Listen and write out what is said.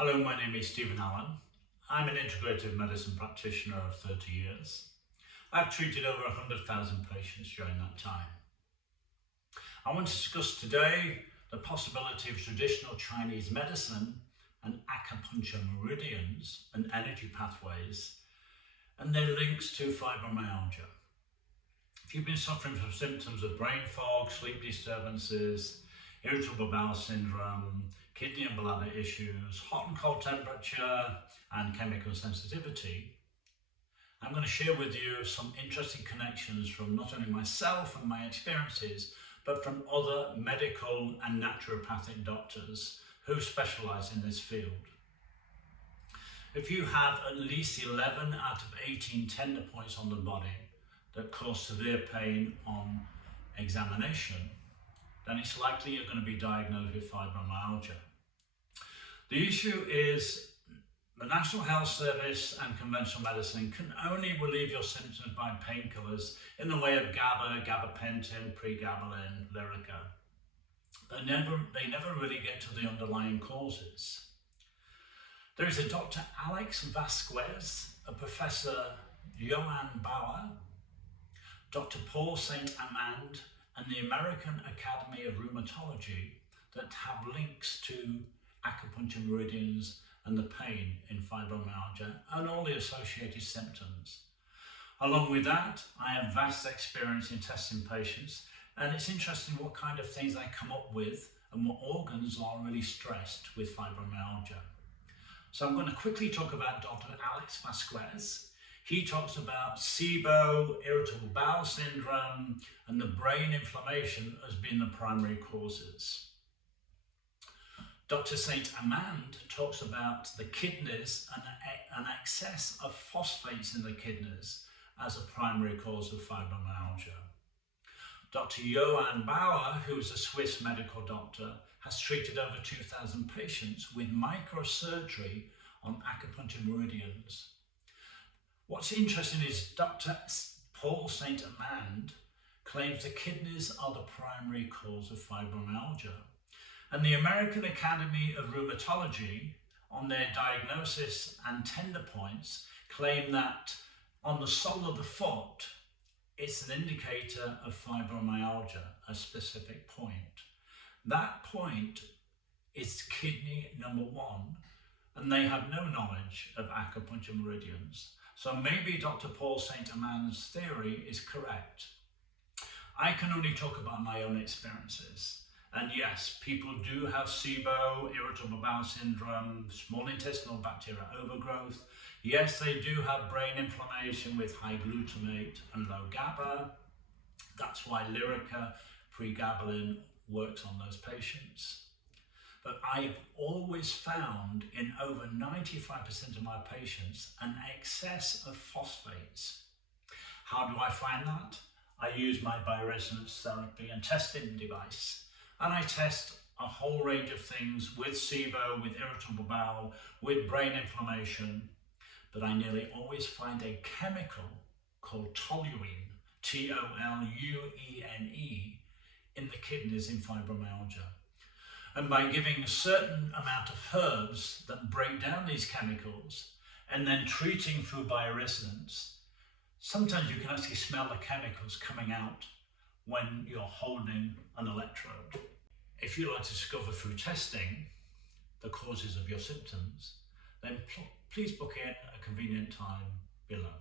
Hello, my name is Stephen Allen. I'm an integrative medicine practitioner of 30 years. I've treated over 100,000 patients during that time. I want to discuss today the possibility of traditional Chinese medicine and acupuncture meridians and energy pathways and their links to fibromyalgia. If you've been suffering from symptoms of brain fog, sleep disturbances, irritable bowel syndrome, kidney and bladder issues, hot and cold temperature, and chemical sensitivity, I'm going to share with you some interesting connections from not only myself and my experiences, but from other medical and naturopathic doctors who specialize in this field. If you have at least 11 out of 18 tender points on the body that cause severe pain on examination, then it's likely you're going to be diagnosed with fibromyalgia. The issue is the National Health Service and conventional medicine can only relieve your symptoms by painkillers in the way of GABA, gabapentin, pregabalin, Lyrica. They never really get to the underlying causes. There is a Dr. Alex Vasquez, a Professor Johann Bauer, Dr. Paul St. Amand, and the American Academy of Rheumatology that have links to acupuncture meridians and the pain in fibromyalgia and all the associated symptoms. Along with that, I have vast experience in testing patients, and it's interesting what kind of things I come up with and what organs are really stressed with fibromyalgia. So I'm going to quickly talk about Dr. Alex Vasquez. He talks about SIBO, irritable bowel syndrome, and the brain inflammation as being the primary causes. Dr. St. Amand talks about the kidneys and an excess of phosphates in the kidneys as a primary cause of fibromyalgia. Dr. Johann Bauer, who is a Swiss medical doctor, has treated over 2,000 patients with microsurgery on acupuncture meridians. What's interesting is Dr. Paul St. Amand claims the kidneys are the primary cause of fibromyalgia. And the American Academy of Rheumatology, on their diagnosis and tender points, claim that on the sole of the foot, it's an indicator of fibromyalgia, a specific point. That point is kidney number 1, and they have no knowledge of acupuncture meridians. So maybe Dr. Paul St. Amand's theory is correct. I can only talk about my own experiences. And yes, people do have SIBO, irritable bowel syndrome, small intestinal bacterial overgrowth. Yes, they do have brain inflammation with high glutamate and low GABA. That's why Lyrica, pregabalin works on those patients. But I've always found in over 95% of my patients an excess of phosphates. How do I find that? I use my bioresonance therapy and testing device. And I test a whole range of things with SIBO, with irritable bowel, with brain inflammation, but I nearly always find a chemical called toluene, T-O-L-U-E-N-E, in the kidneys in fibromyalgia. And by giving a certain amount of herbs that break down these chemicals and then treating through bioresonance, sometimes you can actually smell the chemicals coming out when you're holding an electrode. If you'd like to discover through testing the causes of your symptoms, then please book in a convenient time below.